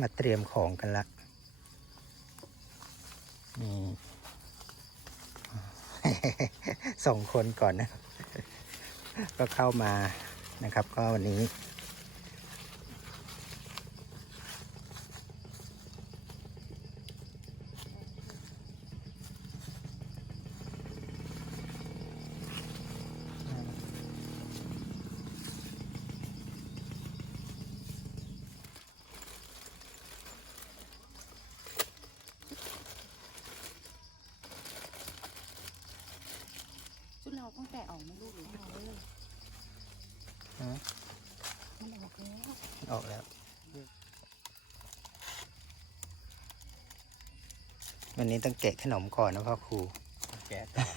มาเตรียมของกันละนี่ส่งคนก่อนนะ ก็เข้ามานะครับ ก็วันนี้ ชุดเราตั้งแต่ออก มาลูกหรือเราเลยฮะมันออกแล้วออกแล้ว วันนี้ต้องแกะขนมก่อนนะพ่อครู แกะก่อน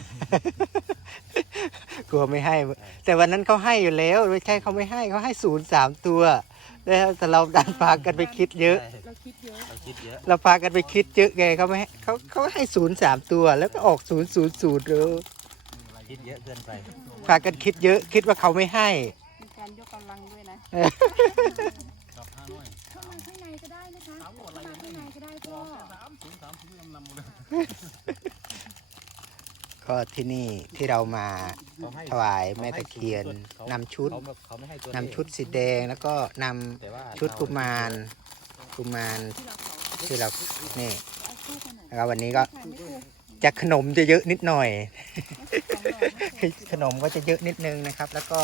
กลัวไม่ให้ แต่วันนั้นเขาให้อยู่แล้วไม่ใช่เขาไม่ให้เขาให้ศูนย์สามตัวแล้วแต่เราดันพากันไปคิดเยอะใช่เราคิดเยอะเราคิดเยอะ เราพากันไปคิดเยอะไงเขาไม่ให้เขาเขาให้ศูนย์สามตัว แล้วก็ออกศูนย์ศูนย์ศูนย์เลยคิดเยอะเกินไป พากันคิดเยอะ คิดว่าเขาไม่ให้ มีการยกกำลังด้วยนะครับห้าร้อยเข้ามาข้างในก็ได้นะคะเข้ามาข้างในก็ได้พ่อสามศูนย์สามศูนย์นำนำหมดเลยก็ที่นี่ที่เรามาเขาให้ถวายแม่ตะเคียนเขานำชุดเขาแบบเขาไม่ให้ตัวเลขนำชุดสีแดงแล้วก็นำแต่ว่าชุดกุมารกุมารที่เราขอที่เรานี่เอาคู่กันหน่อยแล้วก็วันนี้ก็ถ่ายไม่ถูกจะขนมจะเยอะนิดหน่อย สองดอกไม่ถูกขนมก็จะเยอะนิดนึงนะครับ แล้วก็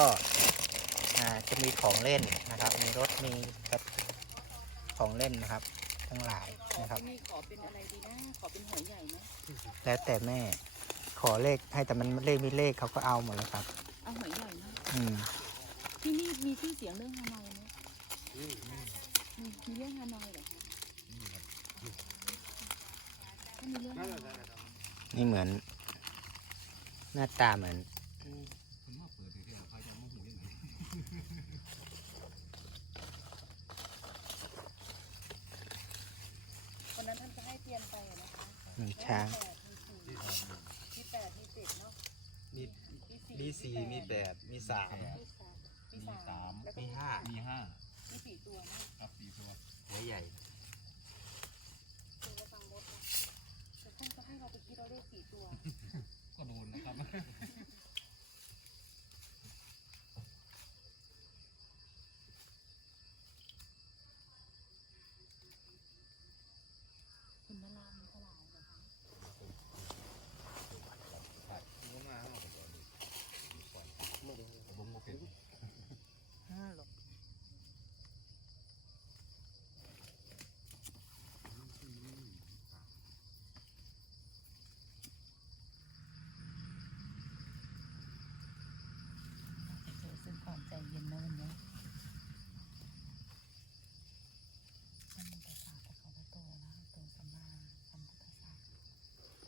อ่าจะมีของเล่นนะครับ มีรถมีแบบของเล่นนะครับ ทั้งหลายนะครับที่นี่ขอเป็นอะไรดีนะขอเป็นหอยใหญ่นะแล้วแต่แม่ขอเลขให้แต่มันเลขไม่เลขเขาก็เอาหมดแล้วครับเอาหอยใหญ่นะอืมที่นี่มีชื่อเสียงเรื่องฮานอยไหมมีมีเรื่องฮานอยเหรอคะถ้ามีเรื่องฮานอยนี่เหมือน หน้าตาเหมือนคุณมาเปิดเดี๋ยวใครจะมาหูยังไงวันนั้นท่านจะให้เทียนไปอะนะคะเหมือนช้าง ที่แปดมีสี่ที่แปดมีเจ็ดเนาะมีมีสี่มีสี่มีแปดมีสามมีสามมีสามแล้วก็มีห้ามีห้ามีสี่ตัวนะครับสี่ตัวหัวใหญ่ตัวละฟังมดนะแต่ท่านก็ให้เราไปคิดเราได้สี่ตัว ก็โดนนะครับ คุณนรามถวายเหรอคะ ผมก็เป็น เจอซึ่งความใจเย็นนะวันนี้นั่นมันภาษาตะกวะโตนะตรงสัมมาสัมพุทธัสสะ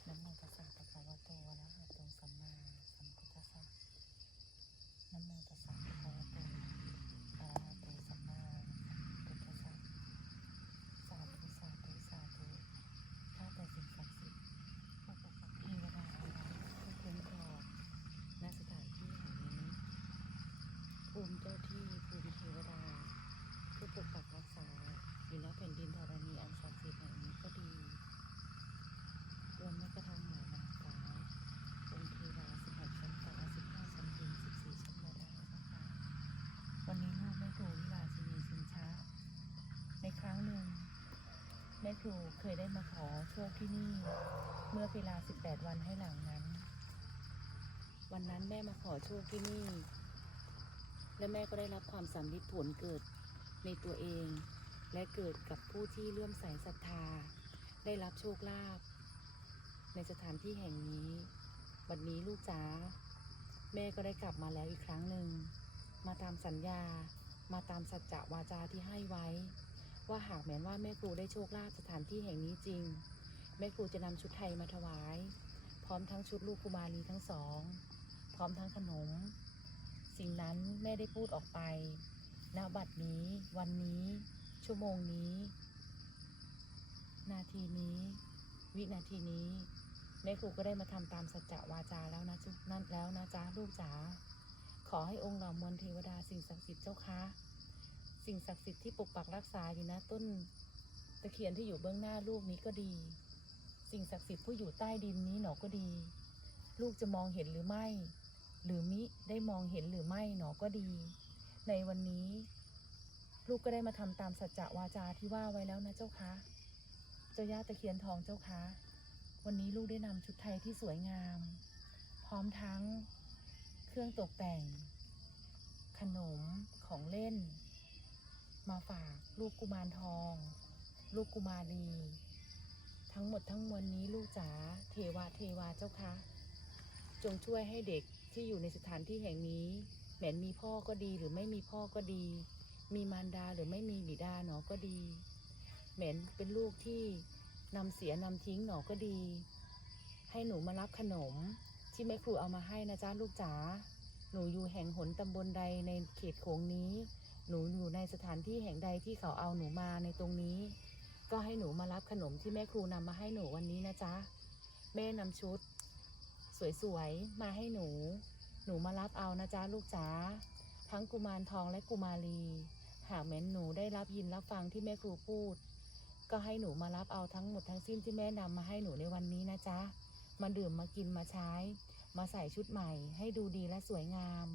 นั่นมันภาษาตะกวะโตนะตรงสัมมาสัมพุทธัสสะนั่นมันภาษาตะกวะโตอะระหะโตสัมมาสัมพุทธัสสะสาธุสาธุสาธุข้าแต่สิ่งศักดิ์สิทธิ์ผู้ปกปักเทวดาอารักษ์ผู้คุ้มครองณสถานที่แห่งนี้ ภูมิเจ้าที่ภูมิเทวดาผู้ปกปักรักษาอยู่ณแผ่นดินธรณีอันศักดิ์สิทธิ์แห่งนี้ก็ดีรวมแม้กระทั่งหมานางฟ้าองค์เทวาสิบหกชั้นฟ้าสิบห้าชั้นดินสิบสี่ชั้นดาลนะคะวันนี้ลูกแม่ครูวิลาสินีชินช้าในครั้งหนึ่งแม่ครูเคยได้มาขอโชคที่นี่ เมื่อเวลา 18 วันให้หลังนั้น วันนั้นแม่มาขอโชคที่นี่ และแม่ก็ได้รับความสำลิดผลเกิดในตัวเอง และเกิดกับผู้ที่เลื่อมใสศรัทธา ได้รับโชคลาภในสถานที่แห่งนี้วันนี้ลูกจ๋าแม่ก็ได้กลับมาแล้วอีกครั้งหนึ่ง มาตามสัญญา มาตามสัจจะวาจาที่ให้ไว้ ว่าหากแม้นว่าแม่ครูได้โชคลาภสถานที่แห่งนี้จริง แม่ครูจะนำชุดไทยมาถวาย พร้อมทั้งชุดลูกกุมารีทั้งสอง พร้อมทั้งขนม สิ่งนั้นแม่ได้พูดออกไปณบัดนี้ วันนี้ ชั่วโมงนี้ นาทีนี้ วินาทีนี้แม่ครูก็ได้มาทำตามสัจจะวาจาแล้วนะจุนั่นแล้วนะจ๊ะลูกจ๋าขอให้องค์เหล่ามวลเทวดาสิ่งศักดิ์สิทธิ์เจ้าคะสิ่งศักดิ์สิทธิ์ที่ปกปักรักษาอยู่นะต้นตะเคียนที่อยู่เบื้องหน้าลูกนี้ก็ดี สิ่งศักดิ์สิทธิ์ผู้อยู่ใต้ดินนี้หนอก็ดี ลูกจะมองเห็นหรือไม่ หรือมิได้มองเห็นหรือไม่หนอก็ดี ในวันนี้ ลูกก็ได้มาทำตามสัจจะวาจาที่ว่าไว้แล้วนะเจ้าคะเจ้าย่าตะเคียนทองเจ้าคะวันนี้ลูกได้นำชุดไทยที่สวยงาม พร้อมทั้งเครื่องตกแต่ง ขนมของเล่น มาฝากลูกกุมารทอง ลูกกุมารีทั้งหมดทั้งมวลนี้ลูกจ๋าเทวาเทวาเจ้าคะ จงช่วยให้เด็ก ที่อยู่ในสถานที่แห่งนี้แม้นมีพ่อก็ดีหรือไม่มีพ่อก็ดี มีมารดาหรือไม่มีบิดาหนอก็ดีแม้นเป็นลูกที่นำเสียนำทิ้งหนอก็ดี ให้หนูมารับขนมที่แม่ครูเอามาให้นะจ๊ะลูกจ๋าหนูอยู่แห่งหนตำบลใดในเขตโขงนี้ หนูอยู่ในสถานที่แห่งใดที่เขาเอาหนูมาในตรงนี้ ก็ให้หนูมารับขนมที่แม่ครูนำมาให้หนูวันนี้นะจ๊ะแม่นำชุด สวยๆ มาให้หนู หนูมารับเอานะจ๊ะลูกจ๋า ทั้งกุมารทองและกุมารี หากแม้นหนูได้รับยินรับฟังที่แม่ครูพูด ก็ให้หนูมารับเอาทั้งหมดทั้งสิ้นที่แม่นำมาให้หนูในวันนี้นะจ๊ะ มาดื่มมากินมาใช้ มาใส่ชุดใหม่ให้ดูดีและสวยงาม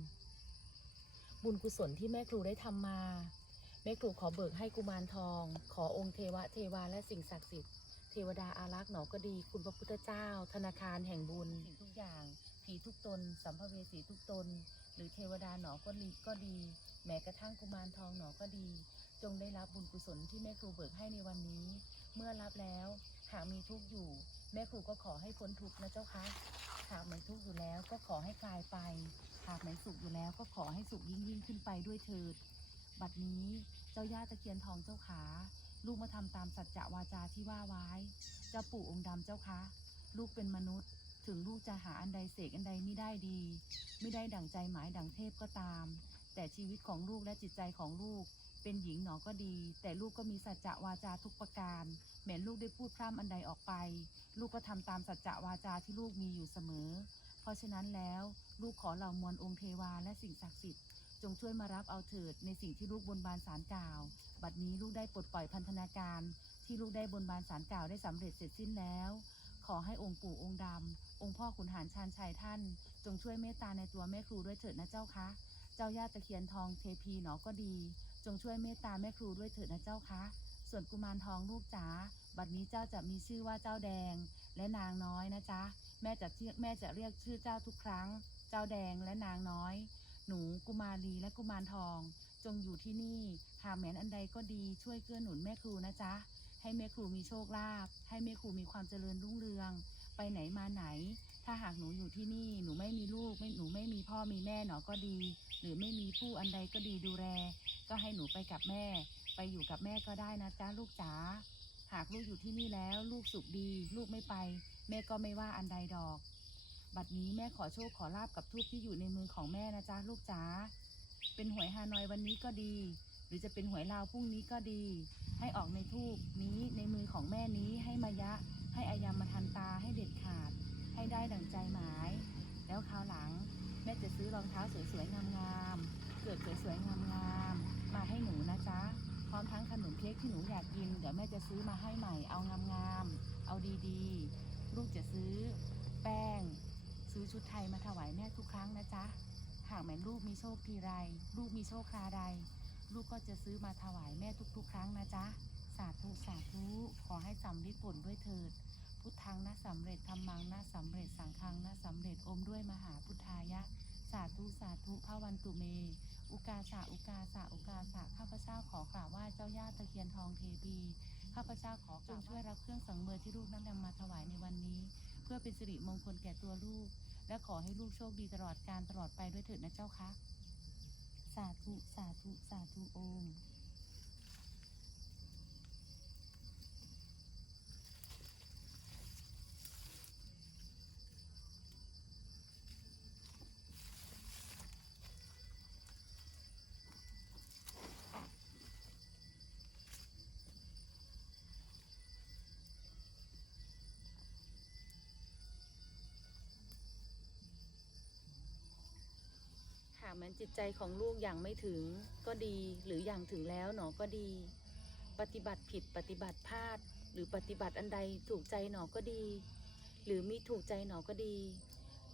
บุญกุศลที่แม่ครูได้ทำมา แม่ครูขอเบิกให้กุมารทอง ขอองค์เทวะเทวาและสิ่งศักดิ์สิทธิ์ เทวดาอารักษ์หนอก็ดี คุณพระพุทธเจ้า ธนาคารแห่งบุญสิ่งทุกอย่าง ผีทุกตน สัมภเวสีทุกตน หรือเทวดาหนอก็ดีก็ดี แม้กระทั่งกุมารทองหนอก็ดี จงได้รับบุญกุศลที่แม่ครูเบิกให้ในวันนี้ เมื่อรับแล้วหากมีทุกข์อยู่ แม่ครูก็ขอให้พ้นทุกข์นะเจ้าคะหากไม่ทุกข์อยู่แล้วก็ขอให้คลายไป หากไม่สุขอยู่แล้วก็ขอให้สุขยิ่งยิ่งขึ้นไปด้วยเถิด บัดนี้เจ้าย่าตะเคียนทองเจ้าขา ลูกมาทำตามสัจจะวาจาที่ว่าไว้ เจ้าปู่องค์ดำเจ้าคะ ลูกเป็นมนุษย์ ถึงลูกจะหาอันใดเสกอันใดไม่ได้ดี ไม่ได้ดั่งใจหมายดั่งเทพก็ตาม แต่ชีวิตของลูกและจิตใจของลูก เป็นหญิงหนอก็ดี แต่ลูกก็มีสัจจะวาจาทุกประการ แม้ลูกได้พูดพร่ำอันใดออกไป ลูกก็ทำตามสัจจะวาจาที่ลูกมีอยู่เสมอ เพราะฉะนั้นแล้วลูกขอเหล่ามวลองค์เทวาและสิ่งศักดิ์สิทธิ์ จงช่วยมารับเอาเถิดในสิ่งที่ลูกบนบานสารกล่าว บัดนี้ลูกได้ปลดปล่อยพันธนาการ ที่ลูกได้บนบานสารกล่าวได้สำเร็จเสร็จสิ้นแล้ว ขอให้องค์ปู่องค์ดำองค์พ่อขุนหารชาญชัยท่าน จงช่วยเมตตาในตัวแม่ครูด้วยเถิดนะเจ้าคะ เจ้าย่าตะเคียนทองเทพีหนอก็ดี จงช่วยเมตตาแม่ครูด้วยเถิดนะเจ้าคะ ส่วนกุมารทองลูกจ๋าบัดนี้เจ้าจะมีชื่อว่าเจ้าแดง และนางน้อยนะจ๊ะแม่จะแม่จะเรียกชื่อเจ้าทุกครั้ง เจ้าแดงและนางน้อย หนูกุมารีและกุมารทอง จงอยู่ที่นี่ หากแมนอันใดก็ดีช่วยเกื้อหนุนแม่ครูนะจ๊ะ ให้แม่ครูมีโชคลาภให้แม่ครูมีความเจริญรุ่งเรือง ไปไหนมาไหน ถ้าหากหนูอยู่ที่นี่หนูไม่มีลูกไม่หนูไม่มีพ่อมีแม่หนอก็ดี หรือไม่มีผู้อันใดก็ดีดูแลก็ให้หนูไปกับแม่ ไปอยู่กับแม่ก็ได้นะจ๊ะลูกจ๋าหากลูกอยู่ที่นี่แล้ว ลูกสุขดี ลูกไม่ไป แม่ก็ไม่ว่าอันใดดอก บัดนี้แม่ขอโชคขอลาบกับทูบที่อยู่ในมือของแม่นะจ๊ะลูกจ๋า เป็นหวยฮานอยวันนี้ก็ดี หรือจะเป็นหวยลาวพรุ่งนี้ก็ดี ให้ออกในทูบนี้ในมือของแม่นี้ให้มายะ ให้อายามมาทันตาให้เด็ดขาด ให้ได้ดั่งใจหมาย แล้วคราวหลัง แม่จะซื้อรองเท้าสวยๆงามๆเกิดสวยๆงามๆมาให้หนูนะจ๊ะพร้อมทั้งขนมเค้กที่หนูอยากกินเดี๋ยวแม่จะซื้อมาให้ใหม่เอางามๆเอาดีๆ ลูกจะซื้อแป้ง ซื้อชุดไทยมาถวายแม่ทุกครั้งนะจ๊ะ หากแม่ลูกมีโชคทีไร ลูกมีโชคคราใด ลูกก็จะซื้อมาถวายแม่ทุกๆ ครั้งนะจ๊ะ สาธุสาธุขอให้สำลิดผลด้วยเถิด พุทธังนะสำเร็จธรรมังนะสำเร็จสังฆังนะสำเร็จอมด้วยมหาพุทธายะ สาธุสาธุพระวันตุเม อุกาสะอุกาสะอุกาสะข้าพเจ้าขอกราบไหว้เจ้าย่าตะเคียนทองเทพีข้าพเจ้าขอกราบช่วยรับเครื่องสังเวยที่ลูกนั้นนำมาถวายในวันนี้ เพื่อเป็นสิริมงคลแก่ตัวลูก และขอให้ลูกโชคดีตลอดการตลอดไปด้วยเถิดนะเจ้าคะ สาธุ สาธุ สาธุโอม เหากแม้นจิตใจของลูกอย่างไม่ถึงก็ดีหรืออย่างถึงแล้วหนอก็ดี ปฏิบัติผิดปฏิบัติพลาด หรือปฏิบัติอันใดถูกใจหนอก็ดี หรือมิถูกใจหนอก็ดี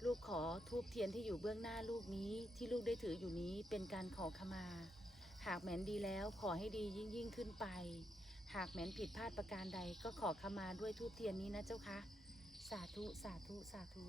ลูกขอทูบเทียนที่อยู่เบื้องหน้าลูกนี้ที่ลูกได้ถืออยู่นี้เป็นการขอขมา หากแม้นดีแล้วขอให้ดียิ่งยิ่งขึ้นไป หากแม้นผิดพลาดประการใดก็ขอขมาด้วยทูบเทียนนี้นะเจ้าคะสาธุสาธุสาธุ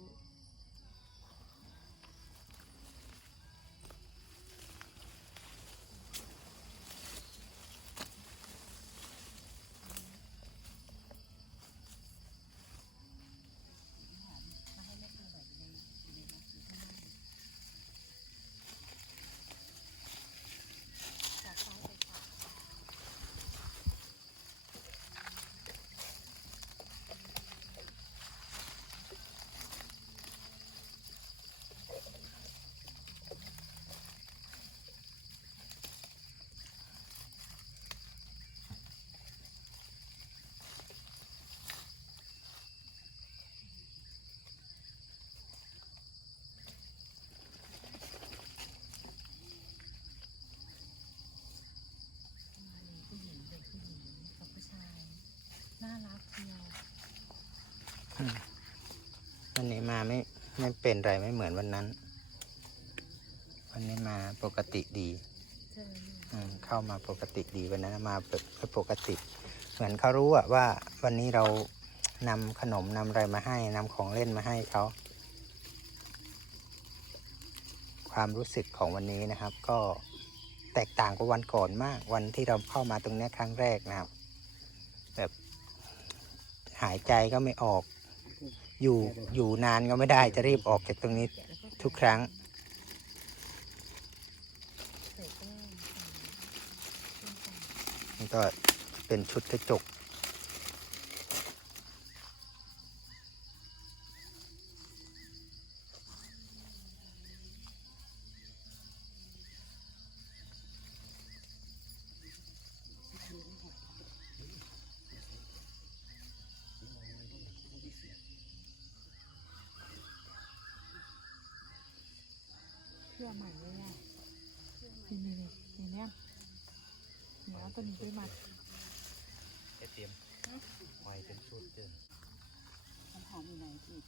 มาเลยผู้หญิงเด็กผู้หญิงกับผู้ชาย น่ารักเดียว วันนี้มา ไม่ไม่เป็นไรไม่เหมือนวันนั้น วันนี้มาปกติดีเจอลูกอืมเข้ามาปกติดีวันนั้นมาแบบปกติ เหมือนเขารู้อะว่า วันนี้เรานำขนมนำอะไรมาให้นำของเล่นมาให้เขาความรู้สึกของวันนี้นะครับ ก็แตกต่างกับวันก่อนมาก วันที่เราเข้ามาตรงเนี้ยครั้งแรกนะครับ แบบหายใจก็ไม่ออก อยู่อยู่นานก็ไม่ได้จะรีบออกจากตรงนี้ทุกครั้งใส่แป้งใส่เครื่องแต่งนี่ก็เป็นชุดกระจก ใหม่เลยอะนี่นี่นี่นี่เนี่ยเนี่ยเอาตัวนี้ไปมัดไอเตรียมหอยเป็นชุดเดิมมันหอมอยู่ไหนพี่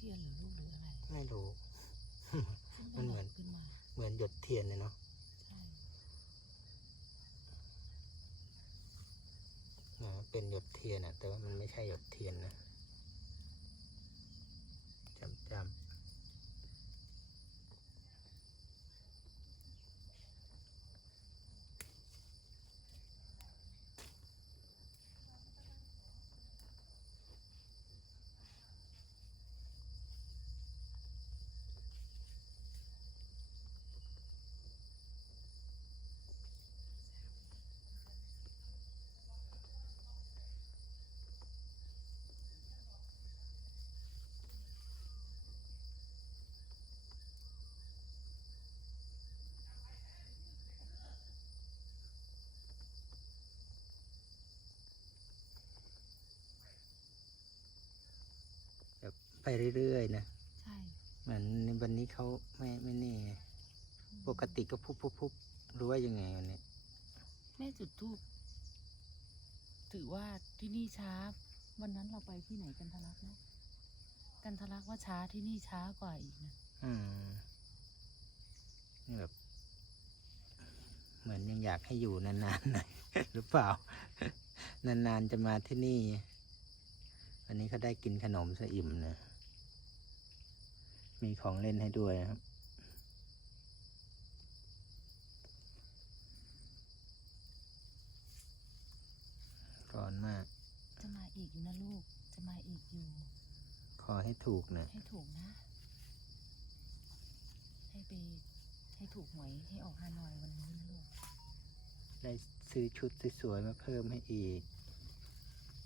ทียนหรือลูกหรืออะไรไม่รู้ขึ้มันเหมือน ขึ้นมาเหมือนหยดเทียนเลยเนาะใช่อ่าเป็นหยดเทียนอะแต่ว่ามันไม่ใช่หยดเทียนนะจำจำ เรื่อยๆนะใช่เหมือนในวันนี้เขาไม่ไม่นี่ไงปกติก็พุบพุบพุบรู้ว่ายังไงวันนี้แม่จุดทูบถือว่าที่นี่ช้า วันนั้นเราไปที่ไหนกันทะลักนะกันทะลักว่าช้าที่นี่ช้ากว่าอีกนะอืมนี่แบบเหมือนยังอยากให้อยู่นานๆหน่อยหรือเปล่า นานๆจะมาที่นี่ วันนี้เขาได้กินขนมซะอิ่มนะ มีของเล่นให้ด้วยนะครับก่อนมาก จะมาอีกอยู่นะลูก จะมาอีกอยู่ ขอให้ถูกนะ ให้ถูกนะ ให้ไปให้ถูกหวยให้ออกฮานอยวันนี้นะลูก ได้ซื้อชุดสวยๆมาเพิ่มให้อีก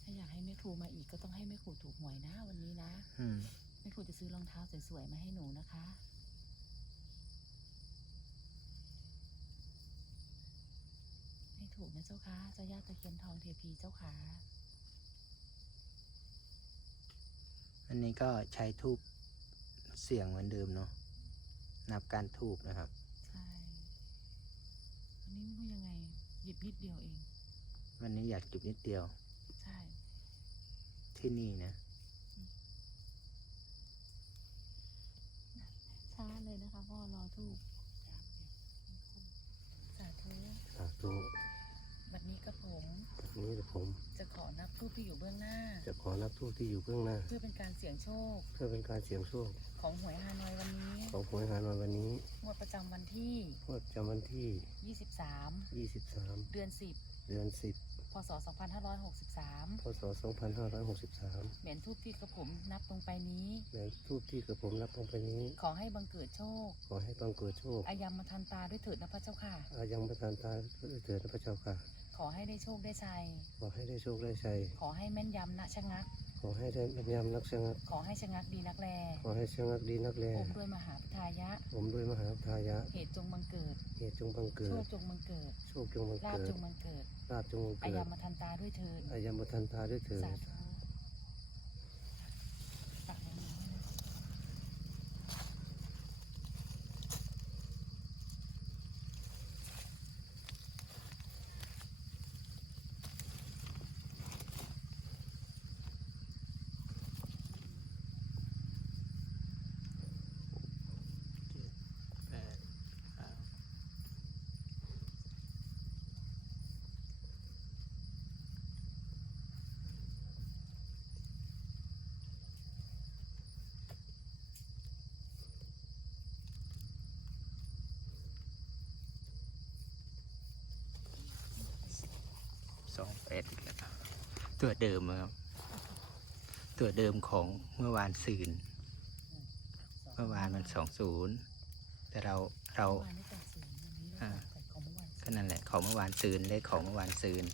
ถ้าอยากให้แม่ครูมาอีกก็ต้องให้แม่ครูถูกหวยนะวันนี้นะ อืมแม่ครูจะซื้อรองเท้าสวยๆมาให้หนูนะคะ ให้ถูกนะเจ้าค่ะเจ้าย่าตะเคียนทองเทพีเจ้าค่ะอันนี้ก็ใช้ทูบเสียงเหมือนเดิมเนาะ นับการทูบนะครับ ใช่ วันนี้ไม่รู้ยังไง หยิบนิดเดียวเอง วันนี้อยากจุดนิดเดียว ใช่ ที่นี่นะ ช้าเลยนะคะพ่อรอทูบสาธุสาธุบัดนี้กระผมวันนี้ผม จะขอนับทูบที่อยู่เบื้องหน้า จะขอนับทูตที่อยู่เบื้องหน้า เพื่อเป็นการเสี่ยงโชคเพื่อเป็นการเสี่ยงโชคของหวยฮานอยวันนี้ของหวยหานอยวันนี้งวดประจำวันที่ งวดจำวันที่ 23 23 เดือนเดือน10 พศ 2563 10พศ 2563เหรียญทูบที่กระผมนับลงไปนี้ในทูตที่กระผมนับลงไปนี้ ขอให้บังเกิดโชค ขอให้บังเกิดโชค อายัมมาทันตาด้วยเถิดนะพระเจ้าค่ะ อายังประทานตาด้วยเถิดนะพระเจ้าค่ะ ขอให้ได้โชคได้ชัย ขอให้ได้โชคได้ชัย ขอให้แม่นยำนะชะงักข อให้ได้แม่นยำนักชะงัก ขอให้ชะงักดีนักแลขอให้ชะงักดีนักแลอมด้วยมหาพุทธายะ ผมด้วยมหาทายะ เหตุจงบังเกิด เหตุจงบังเกิโชด คจงบังเกิด โชคจงบังลาบเกิจดงบังเกิดลาบจงบังอาเกิยัดมมาทันตาด้วยเถิดอายังประทานตาด้วยเถิดสาธุตักไว้นี้นะ แปดเก้า สองแปดอีกแล้วตัวเดิมครับ ตัวเดิมของเมื่อวานซืนเมื่อวานมันสองศูนย์แต่เราเราอ่าก็นั่นแหละของเมื่อวานซืนเลขของเมื่อวานซืน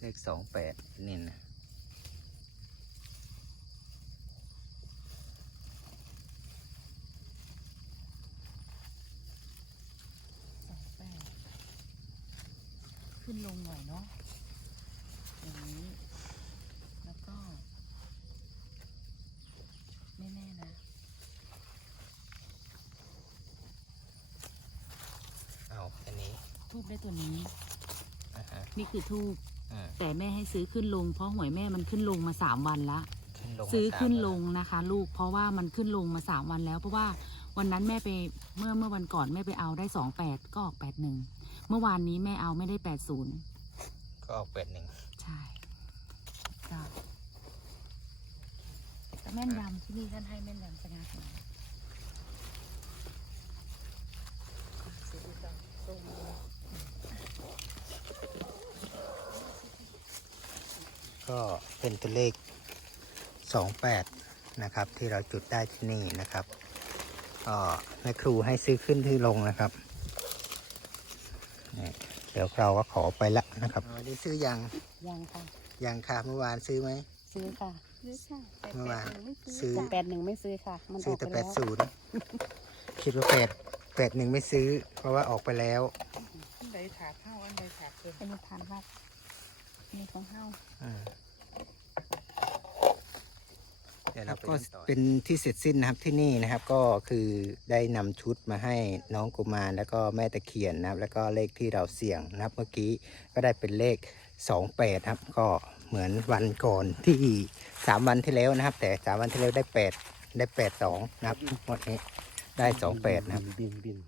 เลขสองแปดนี่นะ สองแปด ขึ้นลงหน่อยเนาะอย่างนี้ แล้วก็ไม่แน่นะเอาอันนี้ทูบได้ตัวนี้ อ่าฮะนี่คือทูบอ่าแต่แม่ให้ซื้อขึ้นลง เพราะหวยแม่มันขึ้นลงมาสามวันละ ขึ้นลงซื้อมาตามขึ้นแล้วลงนะคะ ลูกเพราะว่ามันขึ้นลงมาสามวันแล้ว เพราะว่าวันนั้นแม่ไปเมื่อเมื่อวันก่อนแม่ไปเอาได้สองแปดก็ออกแปดหนึ่ง เมื่อวานนี้แม่เอาไม่ได้แปดศูนย์ก็ออกแปดหนึ่งใช่จ้ะแต่แม่นยำที่นี่ท่านให้แม่นยำสง่าผ่าซื้อดีกว่าตรงก็เป็นตัวเลขสองแปดนะครับ ที่เราจุดได้ที่นี่นะครับก็แม่ครูให้ซื้อขึ้นที่ลงนะครับนี่ เดี๋ยวเราก็ขอไปละนะครับวันนี้ซื้อยังยังค่ะยังค่ะเมื่อวานซื้อไหมซื้อค่ะไม่ใช่แปดเมื่อแปวาดนหนึ่งไม่ซื้อซื้อแปดหนึ่งไม่ซื้อค่ะ มันอซื้ออกแต่ไปแปแล้ดวศูนย์คิดว่าแปดแปดหนึ่งไม่ซื้อ เพราะว่าออกไปแล้ว อันใดขาเข้าอันใดขาเกินเป็นทานว่ามีของเฮา อ่า ค รับ ก็เป็นที่เสร็จสิ้นนะครับที่นี่นะครับก็คือได้นำชุดมาให้น้องกุมารแล้วก็แม่ตะเคียนนะครับ แล้วก็เลขที่เราเสี่ยงนะครับเมื่อกี้ก็ได้เป็นเลข 28 ครับ ก็เหมือนวันก่อนที่สามวันที่แล้วนะครับ แต่สามวันที่แล้วได้ 8 ได้ 82 นะครับงวดนี้ได้ 28 นะครับบินบิน